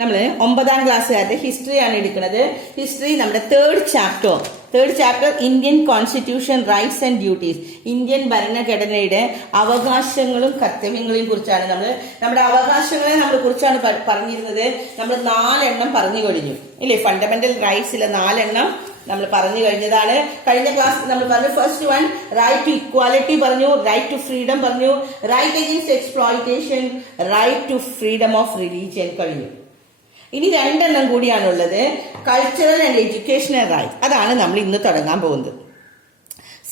നമ്മൾ 9ാം ക്ലാസ്സുകാരുടെ ഹിസ്റ്ററിയാണ് എടുക്കുന്നത്. ഹിസ്റ്ററി നമ്മുടെ third chapter Indian constitution rights and duties. Indian ഭരണഘടനയുടെ അവകാശങ്ങളും കർത്തവ്യങ്ങളെയും കുറിച്ചാണ് നമ്മുടെ അവകാശങ്ങളെ നമ്മൾ കുറിച്ചാണ് പറഞ്ഞിരുന്നത്. നമ്മൾ 4 എണ്ണം പറഞ്ഞു കഴിഞ്ഞു ഇല്ലേ? ഫണ്ടമെന്റൽ റൈറ്റ്സിലെ 4 എണ്ണം നമ്മൾ പറഞ്ഞു കഴിഞ്ഞതാണ്. കഴിഞ്ഞ ക്ലാസ് നമ്മൾ പറഞ്ഞു first one right to equality പറഞ്ഞു, റൈറ്റ് ടു ഫ്രീഡം പറഞ്ഞു, right against exploitation, right to freedom of religion കഴിഞ്ഞു. ഇനി 2 എണ്ണം കൂടിയാണുള്ളത്, കൾച്ചറൽ ആൻഡ് എഡ്യൂക്കേഷണൽ റൈറ്റ്. അതാണ് നമ്മൾ ഇന്ന് തുടങ്ങാൻ പോകുന്നത്.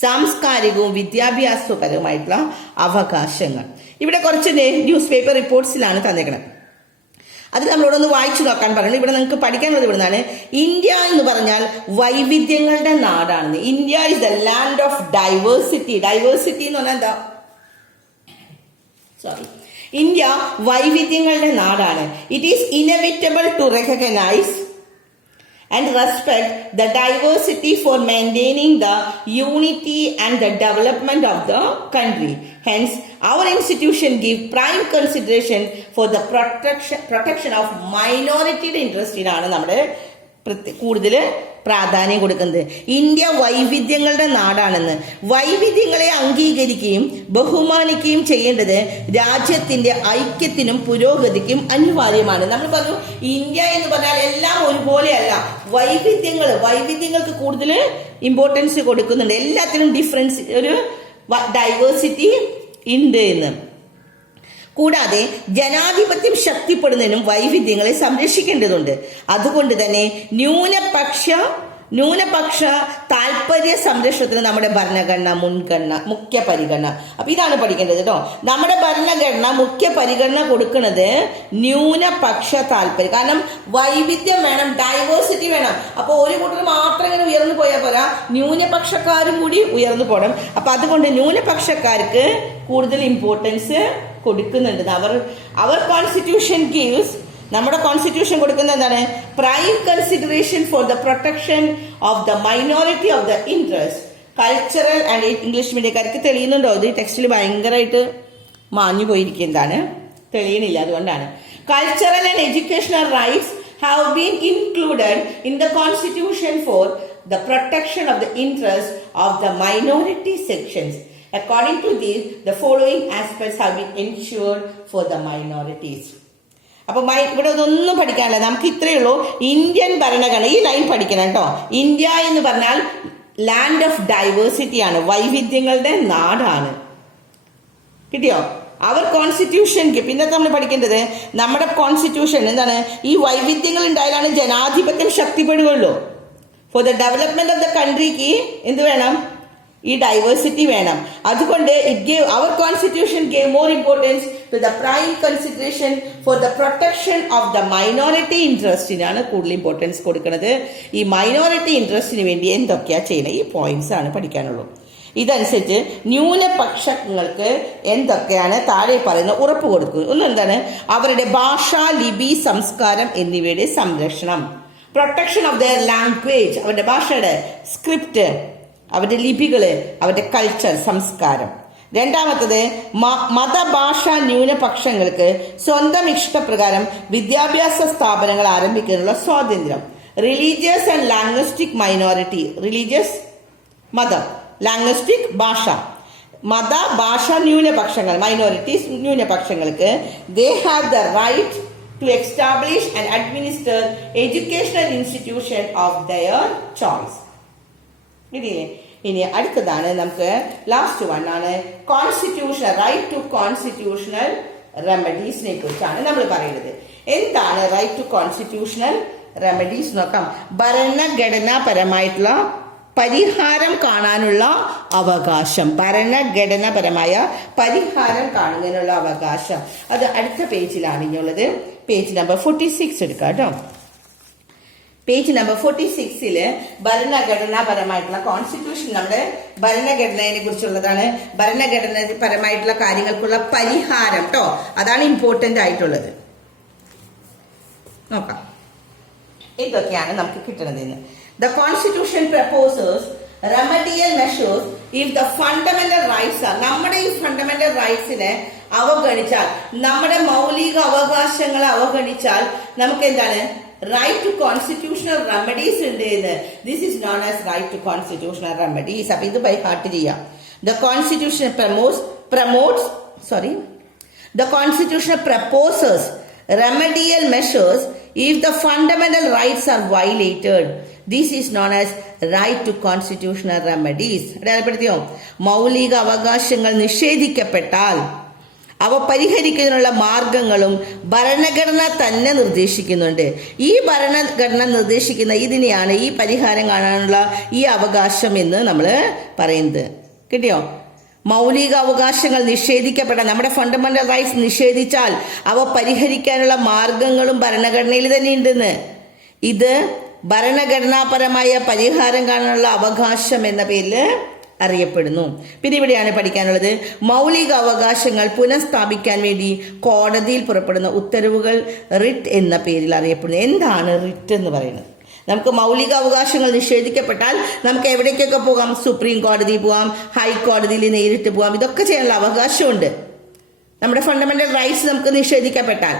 സാംസ്കാരികവും വിദ്യാഭ്യാസപരവുമായിട്ടുള്ള അവകാശങ്ങൾ. ഇവിടെ കുറച്ച് ന്യൂസ് പേപ്പർ റിപ്പോർട്ട്സിലാണ് തന്നേക്കുന്നത്. അത് നമ്മളോടൊന്ന് വായിച്ചു നോക്കാൻ പറഞ്ഞു. ഇവിടെ നിങ്ങൾക്ക് പഠിക്കാനുള്ളത് ഇവിടുന്നാണ്. ഇന്ത്യ എന്ന് പറഞ്ഞാൽ വൈവിധ്യങ്ങളുടെ നാടാണെന്ന്. India is the land of diversity. Diversity എന്ന് പറഞ്ഞാൽ എന്താ? ഇന്ത്യ വൈവിധ്യങ്ങളുടെ നാടാണ്. It is inevitable to recognise and respect the diversity for maintaining the unity and the development of the country. Hence, our institution give prime consideration for the protection of minority interest ആണ് നമ്മുടെ കൂടുതൽ പ്രാധാന്യം കൊടുക്കുന്നത്. India വൈവിധ്യങ്ങളുടെ നാടാണെന്ന്. വൈവിധ്യങ്ങളെ അംഗീകരിക്കുകയും ബഹുമാനിക്കുകയും ചെയ്യേണ്ടത് രാജ്യത്തിന്റെ ഐക്യത്തിനും പുരോഗതിക്കും അനിവാര്യമാണ്. നമ്മൾ പറഞ്ഞു ഇന്ത്യ എന്ന് പറഞ്ഞാൽ എല്ലാം ഒരുപോലെയല്ല. വൈവിധ്യങ്ങൾക്ക് കൂടുതൽ ഇമ്പോർട്ടൻസ് കൊടുക്കുന്നുണ്ട്. എല്ലാത്തിനും ഡിഫറൻസ്, ഒരു ഡൈവേഴ്സിറ്റി ഉണ്ട് എന്ന്. കൂടാതെ ജനാധിപത്യം ശക്തിപ്പെടുന്നതിനും വൈവിധ്യങ്ങളെ സംരക്ഷിക്കേണ്ടതുണ്ട്. അതുകൊണ്ട് തന്നെ ന്യൂനപക്ഷ താല്പര്യ സംരക്ഷണത്തിന് നമ്മുടെ ഭരണഘടന മുഖ്യ പരിഗണന. അപ്പൊ ഇതാണ് പഠിക്കേണ്ടത് കേട്ടോ. നമ്മുടെ ഭരണഘടന മുഖ്യ പരിഗണന കൊടുക്കുന്നത് ന്യൂനപക്ഷ താല്പര്യം. കാരണം വൈവിധ്യം വേണം, ഡൈവേഴ്സിറ്റി വേണം. അപ്പൊ ഒരു കൂട്ടർ മാത്രം ഇങ്ങനെ ഉയർന്നു പോയാൽ പോരാ, ന്യൂനപക്ഷക്കാരും കൂടി ഉയർന്നു പോകണം. അപ്പൊ അതുകൊണ്ട് ന്യൂനപക്ഷക്കാർക്ക് കൂടുതൽ ഇമ്പോർട്ടൻസ് കൊടുക്കുന്നുണ്ട്. അവർ കോൺസ്റ്റിറ്റ്യൂഷൻ ഗീവ്സ്, നമ്മുടെ കോൺസ്റ്റിറ്റ്യൂഷൻ കൊടുക്കുന്ന എന്താണ്? Prime consideration for the protection of the minority of the interest. Cultural and English മീഡിയക്കാർക്ക് തെളിയുന്നുണ്ടോ? ഇത് ടെക്സ്റ്റിൽ ഭയങ്കരമായിട്ട് മാഞ്ഞു പോയിരിക്കുന്നതാണ്, തെളിയണില്ല. അതുകൊണ്ടാണ് cultural and educational rights have been included in the constitution for the protection of the interest of the minority sections. According to this, the following aspects have been ensured for the minorities. അപ്പൊ ഇവിടെ ഒന്നും പഠിക്കാനില്ല, നമുക്ക് ഇത്രയേ ഉള്ളൂ. Indian ഭരണഘടന, ഈ line പഠിക്കണം കേട്ടോ. ഇന്ത്യ എന്ന് പറഞ്ഞാൽ ലാൻഡ് ഓഫ് ഡൈവേഴ്സിറ്റി ആണ്, വൈവിധ്യങ്ങളുടെ നാടാണ്. കിട്ടിയോ? അവർ കോൺസ്റ്റിറ്റ്യൂഷൻ, പിന്നെ നമ്മൾ പഠിക്കേണ്ടത് നമ്മുടെ കോൺസ്റ്റിറ്റ്യൂഷൻ എന്താണ്? ഈ വൈവിധ്യങ്ങൾ ഉണ്ടായാലാണ് ജനാധിപത്യം ശക്തിപ്പെടുകയുള്ളൂ. For the development of the കൺട്രിക്ക് എന്ത് വേണം? ഈ ഡൈവേഴ്സിറ്റി വേണം. അതുകൊണ്ട് അവർ constitution gave more importance to the prime consideration for the protection of the minority ഇൻട്രസ്റ്റിനാണ് കൂടുതൽ ഇമ്പോർട്ടൻസ് കൊടുക്കുന്നത്. ഈ മൈനോറിറ്റി ഇൻട്രസ്റ്റിന് വേണ്ടി എന്തൊക്കെയാ ചെയ്യുന്നത്? ഈ പോയിന്റ്സ് ആണ് പഠിക്കാനുള്ളൂ. ഇതനുസരിച്ച് ന്യൂനപക്ഷങ്ങൾക്ക് എന്തൊക്കെയാണ് താഴെ പറയുന്നത് ഉറപ്പ് കൊടുക്കുക. ഒന്നെന്താണ്? അവരുടെ ഭാഷ, ലിപി, സംസ്കാരം എന്നിവയുടെ സംരക്ഷണം. പ്രൊട്ടക്ഷൻ ഓഫ് ദെയർ ലാംഗ്വേജ്, അവരുടെ ഭാഷയുടെ സ്ക്രിപ്റ്റ്, അവരുടെ ലിപികള്, അവരുടെ കൾച്ചർ, സംസ്കാരം. രണ്ടാമത്തത് മതഭാഷ ന്യൂനപക്ഷങ്ങൾക്ക് സ്വന്തം ഇഷ്ടപ്രകാരം വിദ്യാഭ്യാസ സ്ഥാപനങ്ങൾ ആരംഭിക്കാനുള്ള സ്വാതന്ത്ര്യം. Religious and linguistic minority, religious മതം, ലാംഗ്വിസ്റ്റിക് ഭാഷ, ഭാഷ ന്യൂനപക്ഷങ്ങൾ, മൈനോറിറ്റീസ് ന്യൂനപക്ഷങ്ങൾക്ക് they have the right to establish and administer educational institution of their choice. ഇതില്ലേ? ഇനി അടുത്തതാണ് നമുക്ക് ലാസ്റ്റ് വൺ ആണ് കോൺസ്റ്റിറ്റ്യൂഷണൽ റൈറ്റ് ടു കോൺസ്റ്റിറ്റ്യൂഷണൽ റെമഡീസിനെ കുറിച്ചാണ് നമ്മൾ പറയുന്നത്. എന്താണ് റൈറ്റ് ടു കോൺസ്റ്റിറ്റ്യൂഷണൽ റെമഡീസ് നോക്കാം. ഭരണഘടനാപരമായിട്ടുള്ള പരിഹാരം കാണാനുള്ള അവകാശം, ഭരണഘടനാപരമായ പരിഹാരം കാണുന്നതിനുള്ള അവകാശം. അത് അടുത്ത പേജിലാണ് ഇനിയുള്ളത്. പേജ് നമ്പർ 46 എടുക്കാം കേട്ടോ. പേജ് നമ്പർ 46 ഭരണഘടനാപരമായിട്ടുള്ള കോൺസ്റ്റിറ്റ്യൂഷൻ നമ്മുടെ ഭരണഘടനയെ കുറിച്ചുള്ളതാണ്. ഭരണഘടനാപരമായിട്ടുള്ള കാര്യങ്ങൾക്കുള്ള പരിഹാരം കേട്ടോ, അതാണ് ഇമ്പോർട്ടന്റ് ആയിട്ടുള്ളത്. നോക്കാം എന്തൊക്കെയാണ് നമുക്ക് കിട്ടുന്നതെന്ന്. The constitution proposes remedial measures if the fundamental rights are, നമ്മുടെ ഈ ഫണ്ടമെന്റൽ റൈറ്റ്സിനെ അവഗണിച്ചാൽ, നമ്മുടെ മൗലിക അവകാശങ്ങളെ അവഗണിച്ചാൽ നമുക്ക് എന്താണ് റൈറ്റ് ടു കോൺസ്റ്റിറ്റ്യൂഷണൽ റെമഡീസ് ഉണ്ട് എന്ന്. This is known as right to constitutional remedies. അപ്പൊ ഇത് ബൈ ഹാർട്ട് ചെയ്യാം. The constitution the constitution proposes remedial measures if the fundamental rights are violated. This is known as right to constitutional remedies. അടയാളപ്പെടുത്തിയോ? മൗലിക അവകാശങ്ങൾ നിഷേധിക്കപ്പെട്ടാൽ അവ പരിഹരിക്കുന്നതിനുള്ള മാർഗങ്ങളും ഭരണഘടന തന്നെ നിർദ്ദേശിക്കുന്നുണ്ട്. ഈ ഭരണഘടന നിർദ്ദേശിക്കുന്ന ഇതിനെയാണ് ഈ പരിഹാരം കാണാനുള്ള ഈ അവകാശം എന്ന് നമ്മൾ പറയുന്നത്. കിട്ടിയോ? മൗലിക അവകാശങ്ങൾ നിഷേധിക്കപ്പെടാൻ, നമ്മുടെ ഫണ്ടമെന്റൽ റൈറ്റ്സ് നിഷേധിച്ചാൽ അവ പരിഹരിക്കാനുള്ള മാർഗങ്ങളും ഭരണഘടനയിൽ തന്നെ ഉണ്ടെന്ന്. ഇത് ഭരണഘടനാപരമായ പരിഹാരം കാണാനുള്ള അവകാശം എന്ന പേരിൽ അറിയപ്പെടുന്നു. പിന്നെ ഇവിടെയാണ് പഠിക്കാനുള്ളത്, മൗലിക അവകാശങ്ങൾ പുനഃസ്ഥാപിക്കാൻ വേണ്ടി കോടതിയിൽ പുറപ്പെടുന്ന ഉത്തരവുകൾ റിട്ട് എന്ന പേരിൽ അറിയപ്പെടുന്നു. എന്താണ് റിട്ട് എന്ന് പറയുന്നത്? നമുക്ക് മൗലിക അവകാശങ്ങൾ നിഷേധിക്കപ്പെട്ടാൽ നമുക്ക് എവിടേക്കൊക്കെ പോകാം? സുപ്രീം കോടതി പോകാം, ഹൈക്കോടതിയിൽ നേരിട്ട് പോകാം. ഇതൊക്കെ ചെയ്യാനുള്ള അവകാശമുണ്ട്. നമ്മുടെ ഫണ്ടമെന്റൽ റൈറ്റ്സ് നമുക്ക് നിഷേധിക്കപ്പെട്ടാൽ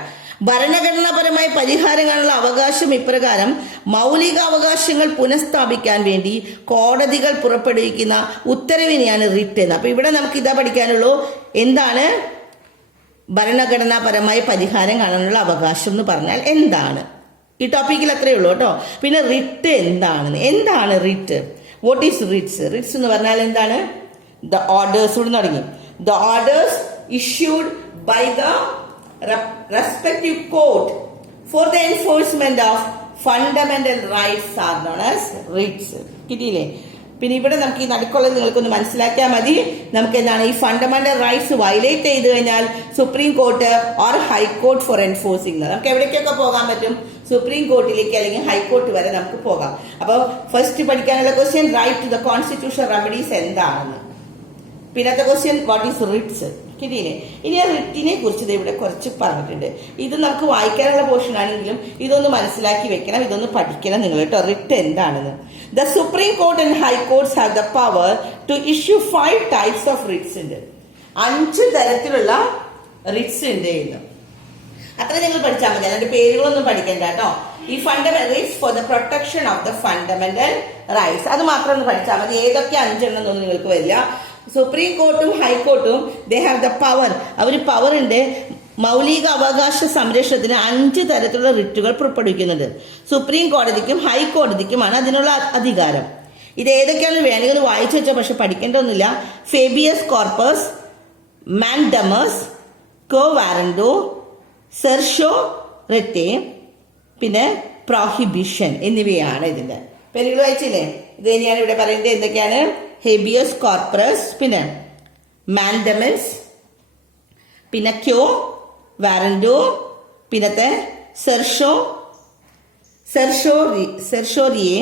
ഭരണഘടനാപരമായ പരിഹാരം കാണാനുള്ള അവകാശം ഇപ്രകാരം മൗലിക അവകാശങ്ങൾ പുനഃസ്ഥാപിക്കാൻ വേണ്ടി കോടതികൾ പുറപ്പെടുവിക്കുന്ന ഉത്തരവിനെയാണ് റിട്ട് എന്ന്. അപ്പൊ ഇവിടെ നമുക്ക് ഇതാ പഠിക്കാനുള്ളൂ, എന്താണ് ഭരണഘടനാപരമായ പരിഹാരം കാണാനുള്ള അവകാശം എന്ന് പറഞ്ഞാൽ എന്താണ്. ഈ ടോപ്പിക്കിൽ അത്രയേ ഉള്ളൂ കേട്ടോ. പിന്നെ റിട്ട് എന്താണ് writ? What is writs? Writs എന്ന് പറഞ്ഞാൽ എന്താണ്? ദ ഓർഡേഴ്സ് ഇവിടെ തുടങ്ങി. The orders issued by the respective court for the enforcement of fundamental rights are known as writs. കിട്ടിയില്ലേ? പിന്നെ ഇവിടെ നമുക്ക് ഈ നടുക്കുള്ളത് നിങ്ങൾക്കൊന്ന് മനസ്സിലാക്കിയാൽ മതി. നമുക്ക് എന്താണ് ഈ ഫണ്ടമെന്റൽ റൈറ്റ്സ് വയലേറ്റ് ചെയ്ത് കഴിഞ്ഞാൽ supreme court or high court for enforcing. നമുക്ക് എവിടേക്കൊക്കെ പോകാൻ പറ്റും? സുപ്രീം കോർട്ടിലേക്ക് അല്ലെങ്കിൽ ഹൈക്കോർട്ട് വരെ നമുക്ക് പോകാം. അപ്പോൾ ഫസ്റ്റ് പഠിക്കാനുള്ള question right to the constitutional remedies എന്താണെന്ന്. പിന്നത്തെ ക്വസ്റ്റ്യൻ വാട്ട് ഈസ് റിട്സ്. കിട്ടിയില്ലേ? ഇനി ആ റിട്ടിനെ കുറിച്ച് ഇവിടെ കുറച്ച് പറഞ്ഞിട്ടുണ്ട്. ഇത് നമുക്ക് വായിക്കാനുള്ള പോർഷൻ ആണെങ്കിലും ഇതൊന്ന് മനസ്സിലാക്കി വെക്കണം, ഇതൊന്ന് പഠിക്കണം നിങ്ങൾ കേട്ടോ. റിട്ട് എന്താണെന്ന്. The supreme court and high courts have the power to issue 5 types of writs ഉണ്ട്. 5 തരത്തിലുള്ള റിട്സ് ഉണ്ട് എന്ന്. അത്ര നിങ്ങൾ പഠിച്ചാൽ മതി, അതിന്റെ പേരുകളൊന്നും പഠിക്കണ്ട കേട്ടോ. ഈ fundamental rights for the protection of the fundamental rights അത് മാത്രം ഒന്ന് പഠിച്ചാൽ മതി. ഏതൊക്കെ 5 എണ്ണം നിങ്ങൾക്ക് വരില്ല. സുപ്രീം കോർട്ടും ഹൈക്കോർട്ടും ദേ ഹാവ് ദ പവർ, അവർ പവർ ഉണ്ട്. മൗലിക അവകാശ സംരക്ഷണത്തിന് 5 തരത്തിലുള്ള റിട്ടുകൾ പുറപ്പെടുവിക്കുന്നുണ്ട്. സുപ്രീം കോടതിക്കും ഹൈക്കോടതിക്കുമാണ് അതിനുള്ള അധികാരം. ഇത് ഏതൊക്കെയാണെന്ന് വേണമെങ്കിൽ ഒന്ന് വായിച്ചു വെച്ചാൽ, പക്ഷെ പഠിക്കേണ്ടതൊന്നുമില്ല. ഫേബിയസ് കോർപ്പസ്, മാൻഡമസ്, കോ വാറന്റോ, സെർഷോ റെറ്റെ, പിന്നെ പ്രോഹിബിഷൻ എന്നിവയാണ് ഇതിന്റെ പേരുകൾ. വായിച്ചില്ലേ? ഇത് തന്നെയാണ് ഇവിടെ പറയുന്നത്. എന്തൊക്കെയാണ്? ഹേബിയസ് കോർപ്പസ്, പിന്നെ മാൻഡമസ്, പിന്നെ ക്യോ വാറന്റോ, പിന്നത്തെ സെർഷോറിയെ,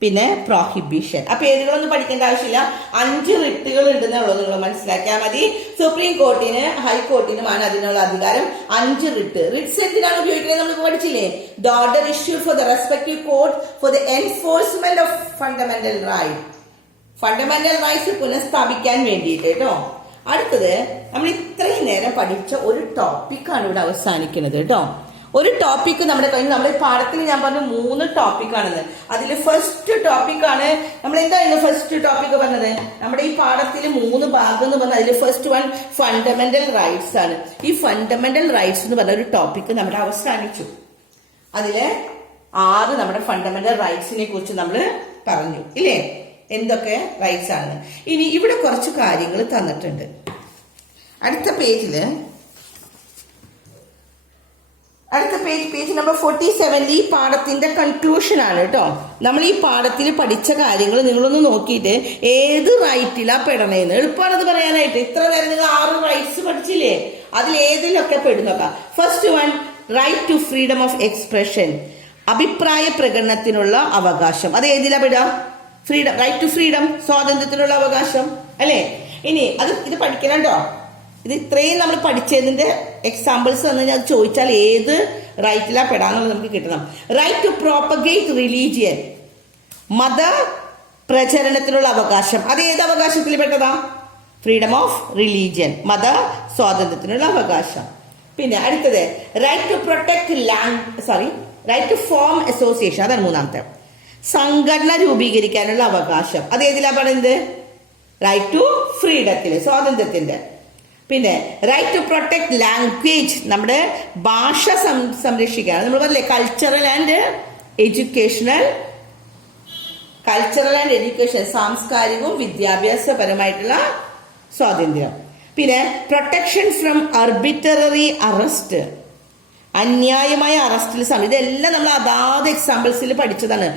പിന്നെ പ്രോഹിബിഷൻ. ആ പേരുകളൊന്നും പഠിക്കേണ്ട ആവശ്യമില്ല. 5 റിട്ടുകൾ ഉണ്ടെന്നുള്ളത് നിങ്ങൾ മനസ്സിലാക്കിയാൽ മതി. സുപ്രീം കോർട്ടിന് ഹൈക്കോർട്ടിനുമാണ് അതിനുള്ള അധികാരം. 5 റിട്സ് എന്തിനാണ് ഉപയോഗിക്കുന്നത് നമ്മൾ പഠിച്ചില്ലേ? The order issued for the respective court for the enforcement of fundamental right. Fundamental rights പുനഃസ്ഥാപിക്കാൻ വേണ്ടിയിട്ട് കേട്ടോ. അടുത്തത് നമ്മൾ ഇത്രയും നേരം പഠിച്ച ഒരു ടോപ്പിക്കാണ് ഇവിടെ അവസാനിക്കുന്നത് കേട്ടോ. ഒരു ടോപ്പിക്ക് നമ്മുടെ കഴിഞ്ഞ് നമ്മുടെ പാഠത്തിൽ ഞാൻ പറഞ്ഞു 3 ടോപ്പിക്കാണെന്ന്. അതിൽ ഫസ്റ്റ് ടോപ്പിക്കാണ് നമ്മൾ എന്തായിരുന്നു ഫസ്റ്റ് ടോപ്പിക്ക് പറഞ്ഞത്? നമ്മുടെ ഈ പാഠത്തിൽ 3 ഭാഗം എന്ന് പറഞ്ഞാൽ അതിൽ ഫസ്റ്റ് വൺ ഫണ്ടമെന്റൽ റൈറ്റ്സ് ആണ്. ഈ ഫണ്ടമെന്റൽ റൈറ്റ്സ് എന്ന് പറഞ്ഞ ഒരു ടോപ്പിക്ക് നമ്മുടെ അവസാനിച്ചു. അതില് 6 നമ്മുടെ ഫണ്ടമെന്റൽ റൈറ്റ്സിനെ കുറിച്ച് നമ്മൾ പറഞ്ഞു ഇല്ലേ? എന്തൊക്കെ റൈറ്റ്സ് ആണ്. ഇനി ഇവിടെ കുറച്ച് കാര്യങ്ങൾ തന്നിട്ടുണ്ട്. അടുത്ത പേജ് നമ്പർ 47 ഈ പാഠത്തിന്റെ കൺക്ലൂഷൻ ആണ് കേട്ടോ. നമ്മൾ ഈ പാഠത്തിൽ പഠിച്ച കാര്യങ്ങൾ നിങ്ങളൊന്ന് നോക്കിയിട്ട് ഏത് റൈറ്റിലാ പെടണേന്ന് എളുപ്പമാണത് പറയാനായിട്ട്. ഇത്ര നേരം നിങ്ങൾ 6 റൈറ്റ്സ് പഠിച്ചില്ലേ? അതിൽ ഏതിലൊക്കെ പെടുന്നൊക്കെ. First one right to freedom of expression, അഭിപ്രായ പ്രകടനത്തിനുള്ള അവകാശം. അത് ഏതിലാ പെടുക? ഫ്രീഡം, റൈറ്റ് ടു ഫ്രീഡം, സ്വാതന്ത്ര്യത്തിനുള്ള അവകാശം അല്ലേ? ഇനി ഇത് പഠിക്കണം കേട്ടോ. ഇത് ഇത്രയും നമ്മൾ പഠിച്ചതിന്റെ എക്സാമ്പിൾസ് വന്നു കഴിഞ്ഞാൽ അത് ചോദിച്ചാൽ ഏത് റൈറ്റിലാ പെടാന്നുള്ളത് നമുക്ക് കിട്ടണം. റൈറ്റ് ടു പ്രോപ്പഗേറ്റ് റിലീജിയൻ, മത പ്രചരണത്തിനുള്ള അവകാശം. അത് ഏത് അവകാശത്തിൽ പെട്ടതാ? ഫ്രീഡം ഓഫ് റിലീജിയൻ, മത സ്വാതന്ത്ര്യത്തിനുള്ള അവകാശം. പിന്നെ അടുത്തത് right to protect right to form association, അതാണ് മൂന്നാമത്തെ. സംഘടന രൂപീകരിക്കാനുള്ള അവകാശം, അത് ഏതിലാ പറയുന്നത്? റൈറ്റ് ടു ഫ്രീഡത്തില്, സ്വാതന്ത്ര്യത്തിന്റെ. പിന്നെ റൈറ്റ് ടു പ്രൊട്ടക്ട് ലാംഗ്വേജ്, നമ്മുടെ ഭാഷ സംരക്ഷിക്കാൻ. നമ്മൾ പറഞ്ഞില്ലേ കൾച്ചറൽ ആൻഡ് എഡ്യൂക്കേഷൻ, സാംസ്കാരികവും വിദ്യാഭ്യാസപരമായിട്ടുള്ള സ്വാതന്ത്ര്യം. പിന്നെ പ്രൊട്ടക്ഷൻ ഫ്രം ആർബിട്രറി അറസ്റ്റ്, അന്യായമായ അറസ്റ്റിൽ ഇതെല്ലാം നമ്മൾ അതാത് എക്സാമ്പിൾസിൽ പഠിച്ചതാണ്.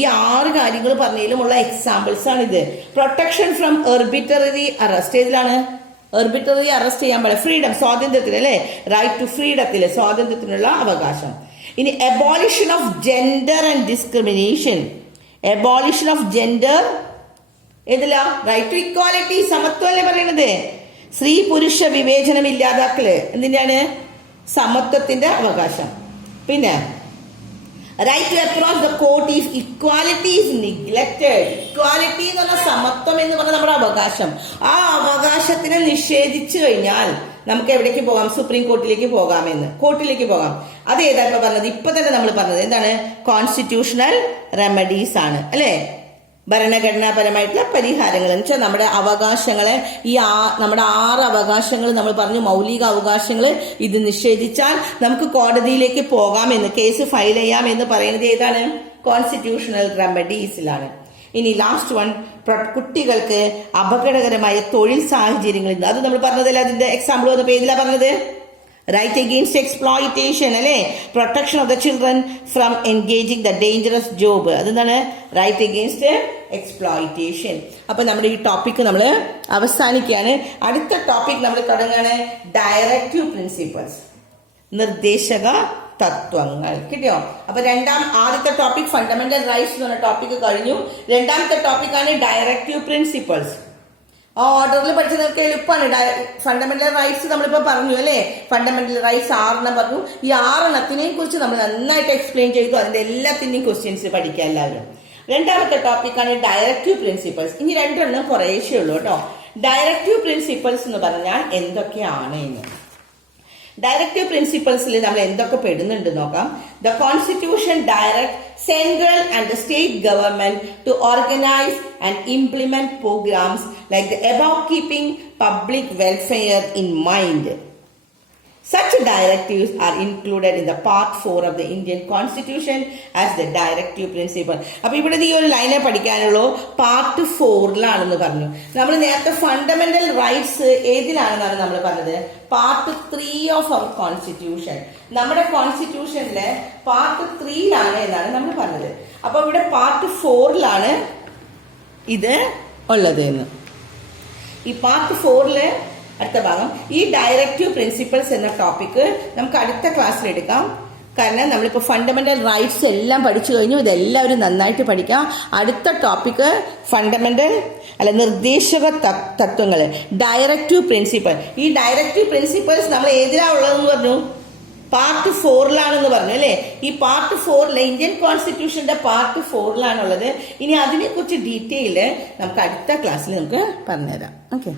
ഈ 6 കാര്യങ്ങൾ പറഞ്ഞതിലുമുള്ള എക്സാമ്പിൾസ് ആണ് ഇത്. പ്രൊട്ടക്ഷൻ ഫ്രം ആർബിട്രറി അറസ്റ്റ്, ഏതിലാണ്? ആർബിട്രറി അറസ്റ്റ് ചെയ്യാൻ പാടില്ല. ഫ്രീഡം, സ്വാതന്ത്ര്യത്തിൽ അല്ലെ, റൈറ്റ് ടു ഫ്രീഡത്തില്, സ്വാതന്ത്ര്യത്തിനുള്ള അവകാശം. ഇനി abolition of gender and discrimination, abolition of gender ഏതില്ല? റൈറ്റ് ടു ഇക്വാലിറ്റി, സമത്വം അല്ലേ പറയണത്. സ്ത്രീ പുരുഷ വിവേചനം ഇല്ലാതാക്കല്, എന്തിനാണ്? സമത്വത്തിന്റെ അവകാശം. പിന്നെ right to approach the court if equality is neglected, equality എന്ന് പറഞ്ഞ സമത്വം എന്ന് പറഞ്ഞ നമ്മുടെ അവകാശം. ആ അവകാശത്തിനെ നിഷേധിച്ചു കഴിഞ്ഞാൽ നമുക്ക് എവിടേക്ക് പോകാം? സുപ്രീം കോർട്ടിലേക്ക് കോർട്ടിലേക്ക് പോകാം. അത് ഏതാ ഇപ്പൊ പറഞ്ഞത്? ഇപ്പൊ തന്നെ നമ്മൾ പറഞ്ഞത് എന്താണ്? കോൺസ്റ്റിറ്റ്യൂഷണൽ റെമഡീസ് ആണ് അല്ലെ, ഭരണഘടനാപരമായിട്ടുള്ള പരിഹാരങ്ങൾ. എന്ന് വെച്ചാൽ നമ്മുടെ അവകാശങ്ങളെ, നമ്മുടെ 6 അവകാശങ്ങൾ നമ്മൾ പറഞ്ഞു, മൗലിക അവകാശങ്ങൾ ഇത് നിഷേധിച്ചാൽ നമുക്ക് കോടതിയിലേക്ക് പോകാമെന്ന്, കേസ് ഫയൽ ചെയ്യാം എന്ന് പറയുന്നത് ഏതാണ്? കോൺസ്റ്റിറ്റ്യൂഷണൽ റെമഡീസിലാണ്. ഇനി ലാസ്റ്റ് വൺ, കുട്ടികൾക്ക് അപകടകരമായ തൊഴിൽ സാഹചര്യങ്ങളിൽ, അത് നമ്മൾ പറഞ്ഞതല്ല, അതിന്റെ എക്സാമ്പിൾ വന്ന പേജിലാണ് പറഞ്ഞത്. റൈറ്റ് അഗെയിൻസ്റ്റ് എക്സ്പ്ലോയിറ്റേഷൻ അല്ലെ, protection of the children from engaging the dangerous job, അതെന്താണ്? Right against exploitation. അപ്പൊ നമ്മുടെ ഈ ടോപ്പിക് നമ്മൾ അവസാനിക്കുകയാണ്. അടുത്ത ടോപ്പിക് നമ്മൾ തുടങ്ങുകയാണ് ഡയറക്റ്റീവ് പ്രിൻസിപ്പിൾസ്, നിർദ്ദേശക തത്വങ്ങൾ. കിട്ടിയോ? അപ്പൊ ആദ്യത്തെ ടോപ്പിക് ഫണ്ടമെന്റൽ റൈറ്റ്സ് എന്ന് പറഞ്ഞ ടോപ്പിക് കഴിഞ്ഞു. രണ്ടാമത്തെ ടോപ്പിക്കാണ് ഡയറക്റ്റീവ് പ്രിൻസിപ്പിൾസ്. ആ ഓർഡറിൽ പഠിച്ചത് നമുക്ക് എളുപ്പമാണ്. ഫണ്ടമെന്റൽ റൈറ്റ്സ് നമ്മളിപ്പോ പറഞ്ഞു അല്ലെ, ഫണ്ടമെന്റൽ റൈറ്റ്സ് 6 പറഞ്ഞു. ഈ 6 കുറിച്ച് നമ്മൾ നന്നായിട്ട് എക്സ്പ്ലെയിൻ ചെയ്തു. അതിന്റെ എല്ലാത്തിന്റെയും ക്വസ്റ്റ്യൻസ് പഠിക്കുക എല്ലാവരും. രണ്ടാമത്തെ ടോപ്പിക്കാണ് ഡയറക്റ്റീവ് പ്രിൻസിപ്പിൾസ്. ഇനി 2 കുറേശ്ശേ ഉള്ളൂ കേട്ടോ. ഡയറക്റ്റീവ് പ്രിൻസിപ്പിൾസ് എന്ന് പറഞ്ഞാൽ എന്തൊക്കെയാണ് എന്ന്. ഡയറക്റ്റീവ് പ്രിൻസിപ്പിൾസിൽ നമ്മൾ എന്തൊക്കെ പെടുന്നുണ്ട് നോക്കാം. The constitution direct central and state government to organise and implement programmes like the above keeping public welfare in mind. Such directives are included in the Part 4 of the Indian Constitution as the directive principle. അപ്പൊ ഇവിടെ ഈ ഒരു ലൈനെ പഠിക്കാനുള്ളൂ. Part 4 പറഞ്ഞു. നമ്മൾ നേരത്തെ fundamental rights ഏതിലാണെന്നാണ് നമ്മൾ പറഞ്ഞത്? Part 3 of our constitution. നമ്മുടെ കോൺസ്റ്റിറ്റ്യൂഷനിലെ പാർട്ട് 3 എന്നാണ് നമ്മൾ പറഞ്ഞത്. അപ്പൊ ഇവിടെ പാർട്ട് 4 ഇത് ഉള്ളത് എന്ന്. ഈ പാർട്ട് 4 അടുത്ത ഭാഗം ഈ ഡയറക്റ്റീവ് പ്രിൻസിപ്പിൾസ് എന്ന ടോപ്പിക് നമുക്ക് അടുത്ത ക്ലാസ്സിൽ എടുക്കാം. കാരണം നമ്മളിപ്പോൾ ഫണ്ടമെന്റൽ റൈറ്റ്സ് എല്ലാം പഠിച്ചു കഴിഞ്ഞു. ഇതെല്ലാവരും നന്നായിട്ട് പഠിക്കാം. അടുത്ത ടോപ്പിക് നിർദ്ദേശക തത്വങ്ങൾ, ഡയറക്റ്റീവ് പ്രിൻസിപ്പിൾ. ഈ ഡയറക്റ്റീവ് പ്രിൻസിപ്പിൾസ് നമ്മൾ ഏതിലാ ഉള്ളതെന്ന് പറഞ്ഞു? പാർട്ട് 4 പറഞ്ഞു അല്ലെ. ഈ പാർട്ട് 4 ഇന്ത്യൻ കോൺസ്റ്റിറ്റ്യൂഷന്റെ പാർട്ട് 4 ഉള്ളത്. ഇനി അതിനെ കുറിച്ച് ഡീറ്റെയിൽ നമുക്ക് അടുത്ത ക്ലാസ്സിൽ നമുക്ക് പറഞ്ഞുതരാം. ഓക്കെ.